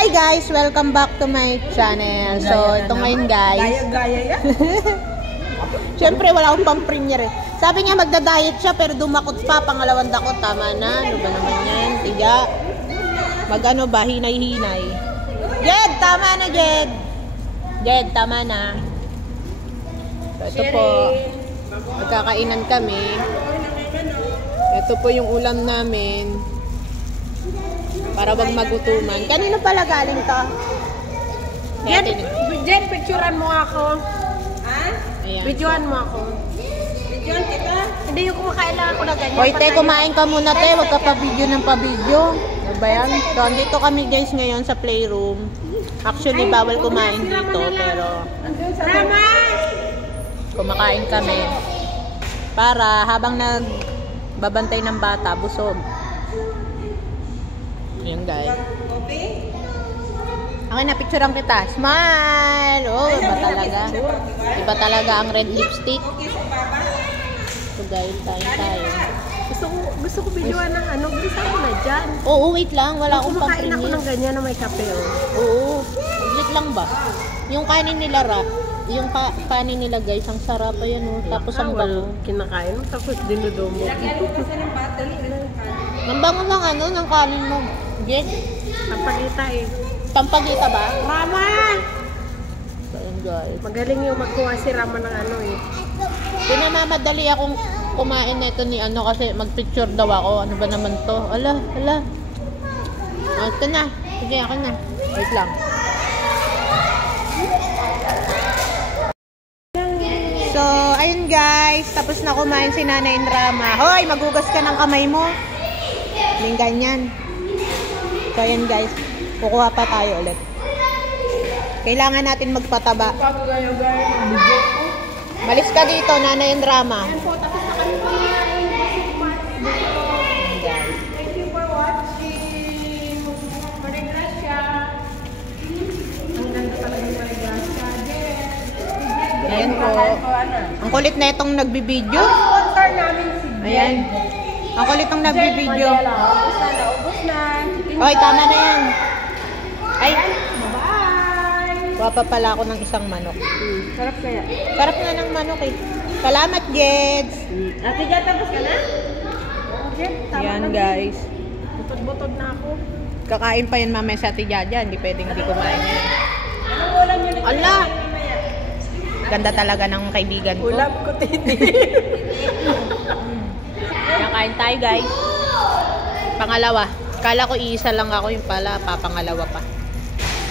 Hi guys! Welcome back to my channel. So, ito ngayon guys. Gaya-gaya yan. Siyempre, wala akong pang-premiere eh. Sabi niya magda-diet siya pero dumakot pa. Pangalawang dakot. Tama na. Ano ba naman yan? Tiga. Mag-ano ba? Hinay-hinay. Jed! Tama na, Jed! Jed, tama na. So, ito po. Magkakainan kami. Ito po yung ulam namin. Para wag magutuman. Kanino pala galing to? Jen, picturean mo ako. Ha? Ayan. Videoan mo ako. Videoan kita? Hindi yung kumakailangan ko na ganyan. Hoy, te, kumain ka muna, te. Huwag ka pa-video ng pa-video. Ano ba yan? So, andito kami guys ngayon sa playroom. Actually, bawal kumain dito, pero kumakain kami. Para habang nagbabantay ng bata, busog. Ayan guys. Okay na, picturean kita. Smile! Oh, iba talaga. Iba talaga ang red lipstick. So guys, tayo. Gusto ko videoan ng ano. Bisa mo na dyan. Oo, wait lang. Wala akong kumakain pang-premiere. ako ng ganyan na may kape, oh. Oo. Wait lang ba? Yung kanin nila yung kanin nila guys, ang sarap pa yan oh. Tapos ang bango. Kinakain mo, tapos dinudomo. Ang bango ng ano, ng kanin mo. Yes. Pampagita eh. Pampagita ba? Mama! Ayan guys. Magaling yung magkuha si Rama ng ano eh. Pinamamadali akong kumain na ito ni ano kasi mag-picture daw ako. Ano ba naman to? Ala. Oh, ito na. Sige, ako na. Wait lang. So, ayun guys. Tapos na kumain si Nanay Rama. Hoy, magugas ka ng kamay mo. Yung ganyan. So, ayun guys. Kukuha pa tayo ulit. Kailangan natin magpataba. Malis ka dito, Nanay Rama. Thank you for watching. Marigrasya. Ang ganda talaga ng Marigrasya. Ayan po. Ang kulit na itong nagbibideo. Sponsor namin si Jen. Ayan. Ang kulit ng nagbibideo. Ubus na. Oy, tama na yan. Ay, Bye! kuha pa pala ako ng isang manok. Sarap kaya. Sarap nga ng manok eh. Salamat, Jeds. Ate Jen, tapos ka na? Jen, tama Yan, na. guys. Butod-butod na ako. Kakain pa yan mamaya sa Ate Jaja. Hindi pwedeng hindi kumain yan. Anong ulam yun? Ala! Ganda talaga ng kaibigan ko. Ulam ko, titi. Kain tayo, guys. Pangalawa. Kala ko iisa lang ako, yung pala papangalawa pa.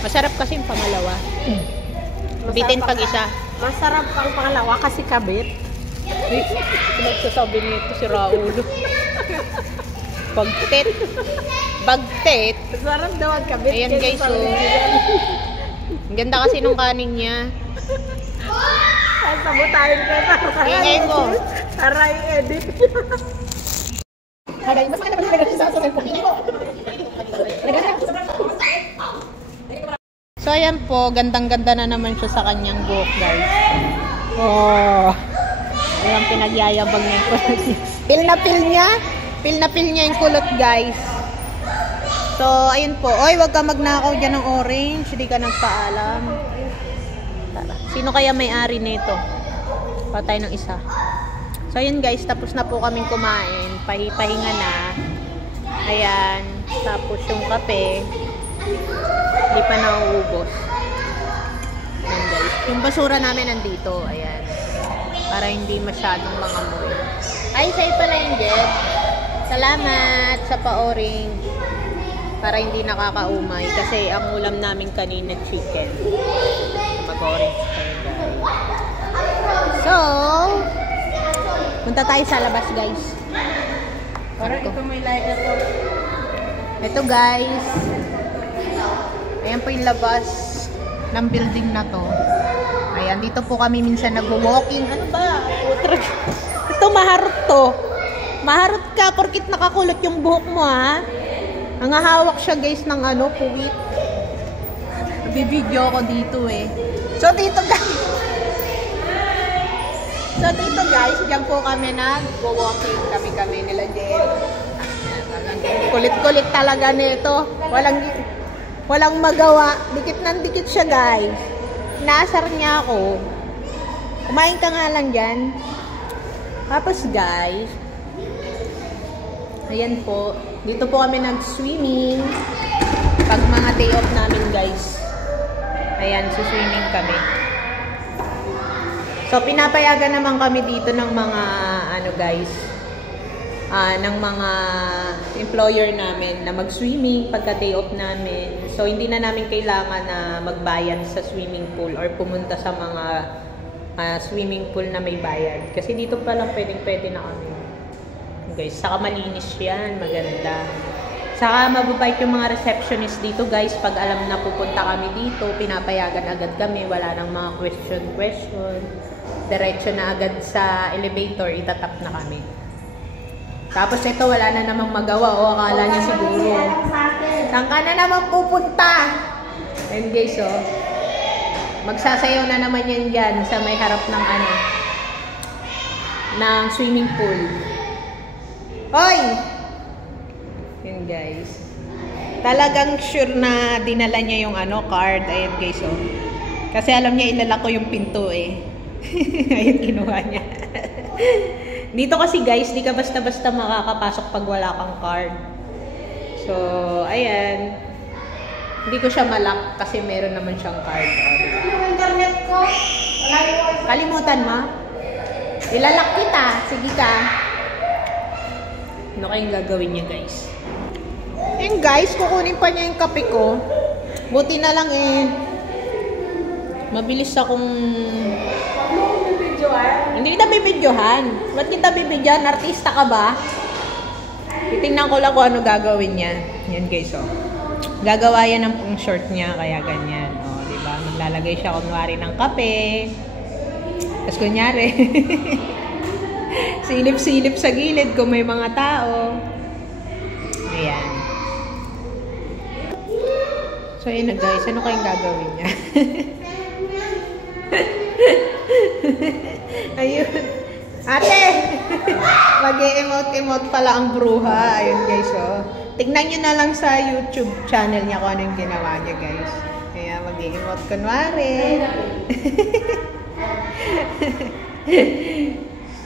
Masarap kasi yung pangalawa. Bitin pag isa. Masarap ang pangalawa kasi kabit. Uy, nagsasabi nito si Raul. Bagtit. Bagtit. Masarap daw ang kabit. Ayan guys, so. Ang ganda kasi nung kanin niya. Sabotahin ka na. Ingay mo. Aray, edit. Mas maganda pa rin sa cellphone ko. So ayan po, gandang-ganda na naman siya sa kanyang buhok guys. Oh. Ayan, pinagyayabang niya yung kulot. Pil na pil niya yung kulot guys. So ayun po. Oy, wag ka magnakaw dyan ng orange. Hindi ka nagpaalam. Tara. Sino kaya may-ari nito? Patay ng isa. So ayun guys, tapos na po kaming kumain. Pahinga na. Ayan. Tapos yung kape. Hindi pa nauubos. Ayan guys. Yung basura namin nandito. Ayan. Para hindi masyadong mangamoy. Ay, sa'yo pala yung Jet. Salamat sa pa-orange. Para hindi nakakaumay. Kasi ang ulam namin kanina chicken. Mag-orange tayo guys. So, punta tayo sa labas guys. Parang ito may light na to. Ito guys. Ayan po yung labas ng building na to. Ayan, dito po kami minsan nag-walking. Ano ba? Ito maharot to. Maharot ka porkit nakakulot yung buhok mo ha. Nangahawak siya guys ng ano, puwit. Bibidyo ko dito eh. So dito guys, diyan po kami nag-walking kami nila Jen. Kulit-kulit talaga nito. Walang magawa. Dikit ng dikit siya, guys. Inaasar niya ako. Kumain ka nga lang dyan. Tapos, guys, ayan po. Dito po kami nag-swimming. Pag mga day off namin, guys. Ayan, swimming kami. So, pinapayagan naman kami dito ng mga, ano guys, ng mga employer namin na mag-swimming pagka day off namin. So, hindi na namin kailangan na magbayad sa swimming pool or pumunta sa mga swimming pool na may bayad. Kasi dito pa lang pwedeng-pwede na kami. Guys, saka malinis yan, maganda. Saka mababait yung mga receptionist dito, guys. Pag alam na pupunta kami dito, pinapayagan agad kami. Wala nang mga question. Diretso na agad sa elevator, itatap na kami. Tapos ito, wala na namang magawa. O, akala niya siguro, saan ka na naman pupunta? And guys, oh, magsasayaw na naman yan dyan sa may harap ng ano, ng swimming pool. Hoy! Yan guys. Talagang sure na dinala niya yung ano, card. Ayan guys, oh. Kasi alam niya ilalak ko yung pinto eh. Ayan, kinuha niya. Dito kasi guys, di ka basta-basta makakapasok pag wala kang card. So, ayan. Hindi ko siya malak kasi meron naman siyang card. Yung internet ko. Kalimutan mo? Ilalak kita. Sige ka. Ano kayong gagawin niya guys? Ayan guys, kukunin pa niya yung kape ko. Buti na lang eh. Mabilis akong... Hindi kita bibidyohan. Ba't kita bibidyohan? Artista ka ba? Titingnan ko lang kung ano gagawin niya. Yan guys, oh. Gagawa yan ng pang short niya, kaya ganyan. Oh, diba? Maglalagay siya kunwari ng kape. Tapos kunyari, silip-silip sa gilid kung may mga tao. Ayan. So, yun na guys. Ano kayong gagawin niya? Ayun. Ate! Mag-e-emote-emote pala ang bruha. Ayun guys, oh. Tignan nyo na lang sa YouTube channel niya kung ano yung ginawa niya, guys. Kaya mag-e-emote kunwari.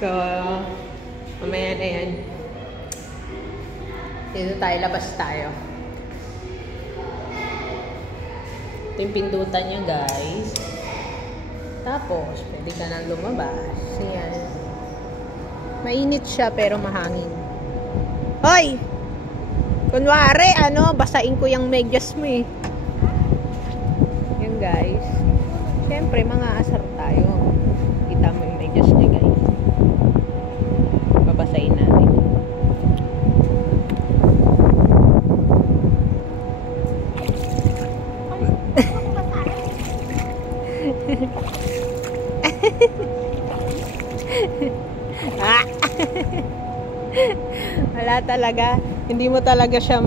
So, mamaya na yan. Dito tayo, labas tayo. Ito yung pindutan niya, guys. Tapos, pwede ka nang lumabas. Ayan. Mainit siya, pero mahangin. Hoy! Kunwari, ano, basain ko yung medyas mo eh. Yan, guys. Siyempre, mga asar tayo. Kita mo yung medyas niya, guys. Babasain natin. Wala talaga, hindi mo talaga siya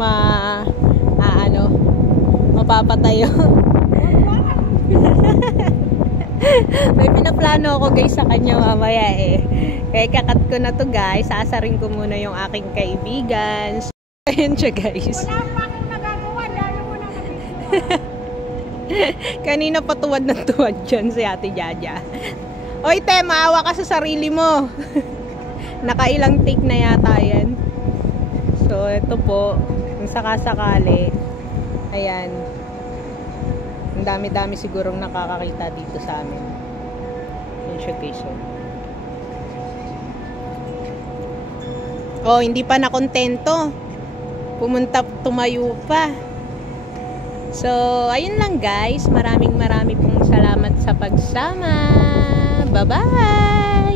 mapapatayo. May pinaplano ako guys sa kanya mamaya eh. Kaya kakat ko na to guys, sasarin ko muna yung aking kaibigan. So, ayun siya guys. Wala pa akong nagagawa, lalo mo na Kanina pa tuwad ng tuwad dyan si Ate Jaja. Oy te, maawa ka sa sarili mo. Nakailang take na yata yan. So, ito po, kung sakasakali, ayan, ang dami-dami sigurong nakakakita dito sa amin. Yan siya guys. Oh, hindi pa nakontento. Pumunta, tumayo pa. So, ayun lang guys. Maraming pong salamat sa pagsama. Bye-bye!